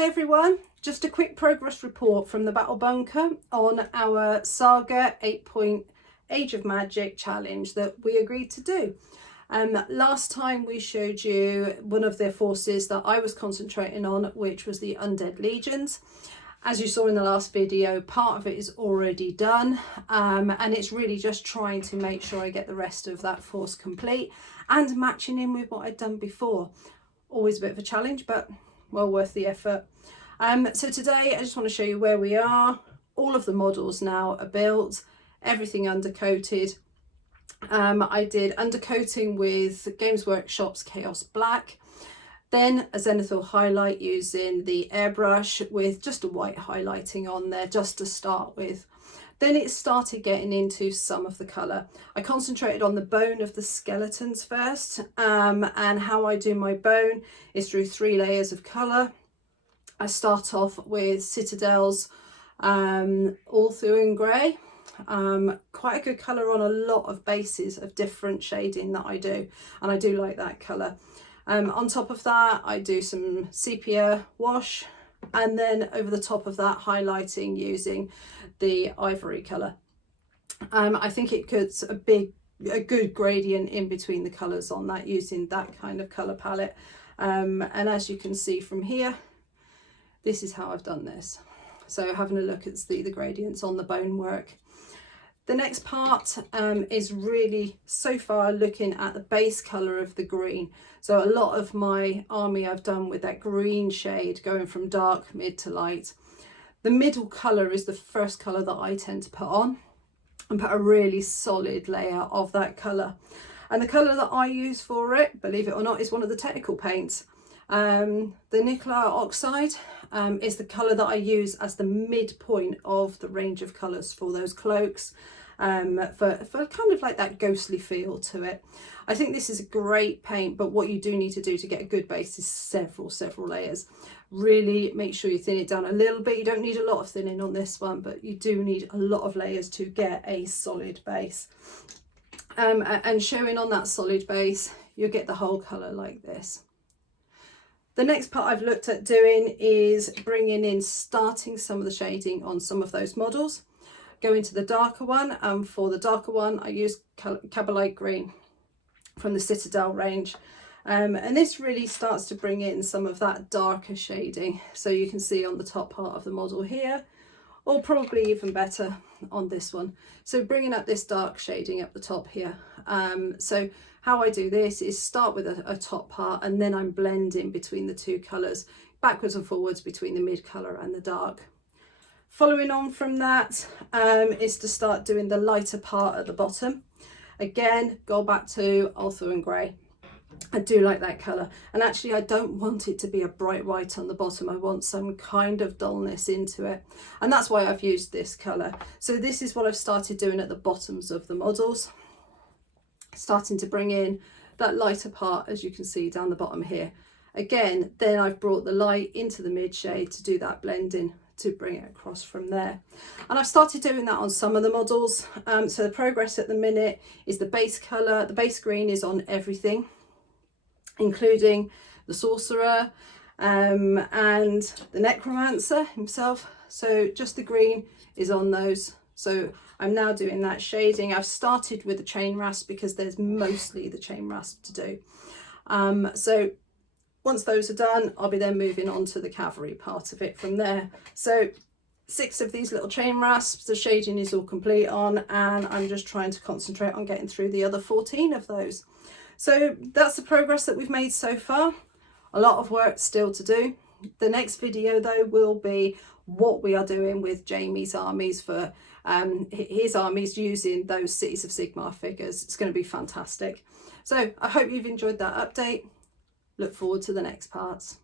Hi everyone, just a quick progress report from the Battle Bunker on our Saga 8-point Age of Magic challenge that we agreed to do. Last time we showed you one of their forces that I was concentrating on, which was the Undead Legions. As you saw in the last video, part of it is already done, and it's really just trying to make sure I get the rest of that force complete and matching in with what I'd done before. Always a bit of a challenge, but well worth the effort. So today I just want to show you where we are. All of the models now are built, everything undercoated. I did undercoating with Games Workshop's Chaos Black, then a Zenethil Highlight using the Airbrush with just a white highlighting on there just to start with. Then it started getting into some of the colour. I concentrated on the bone of the skeletons first, and how I do my bone is through 3 layers of colour. I start off with Citadel's Ulthuan Grey, quite a good colour on a lot of bases of different shading that I do, and I do like that colour. On top of that I do some Sepia wash, and then over the top of that highlighting using the Ivory colour. I think it puts a good gradient in between the colours on that using that kind of colour palette. And as you can see from here, this is how I've done this. So having a look at the gradients on the bone work. The next part is really so far looking at the base colour of the green. So a lot of my army I've done with that green shade going from dark, mid to light. The middle colour is the first colour that I tend to put on and put a really solid layer of that colour. And the colour that I use for it, believe it or not, is one of the technical paints. The Nihilakh Oxide is the colour that I use as the midpoint of the range of colours for those cloaks, for kind of like that ghostly feel to it. I think this is a great paint, but what you do need to do to get a good base is several layers. Really make sure you thin it down a little bit. You don't need a lot of thinning on this one, but you do need a lot of layers to get a solid base. And showing on that solid base, you'll get the whole colour like this. The next part I've looked at doing is bringing in, starting some of the shading on some of those models. Go into the darker one, and for the darker one I use Kabalite Green from the Citadel range. And this really starts to bring in some of that darker shading, so you can see on the top part of the model here, or probably even better on this one. So bringing up this dark shading up the top here. So how I do this is start with a top part, and then I'm blending between the two colours, backwards and forwards between the mid colour and the dark. Following on from that is to start doing the lighter part at the bottom. Again, go back to Ulthuan Grey. I do like that colour, and actually I don't want it to be a bright white on the bottom. I want some kind of dullness into it, and that's why I've used this colour. So this is what I've started doing at the bottoms of the models, starting to bring in that lighter part, as you can see down the bottom here. Again, then I've brought the light into the mid shade to do that blending, to bring it across from there. And I've started doing that on some of the models. So the progress at the minute is the base colour. The base green is on everything, including the sorcerer and the necromancer himself. So just the green is on those. So I'm now doing that shading. I've started with the chain rasp because there's mostly the chain rasp to do. So once those are done, I'll be then moving on to the cavalry part of it from there. So 6 of these little chain rasps, the shading is all complete on, and I'm just trying to concentrate on getting through the other 14 of those. So that's the progress that we've made so far. A lot of work still to do. The next video though will be what we are doing with Jamie's armies for his armies using those Cities of Sigmar figures. It's going to be fantastic. So I hope you've enjoyed that update. Look forward to the next parts.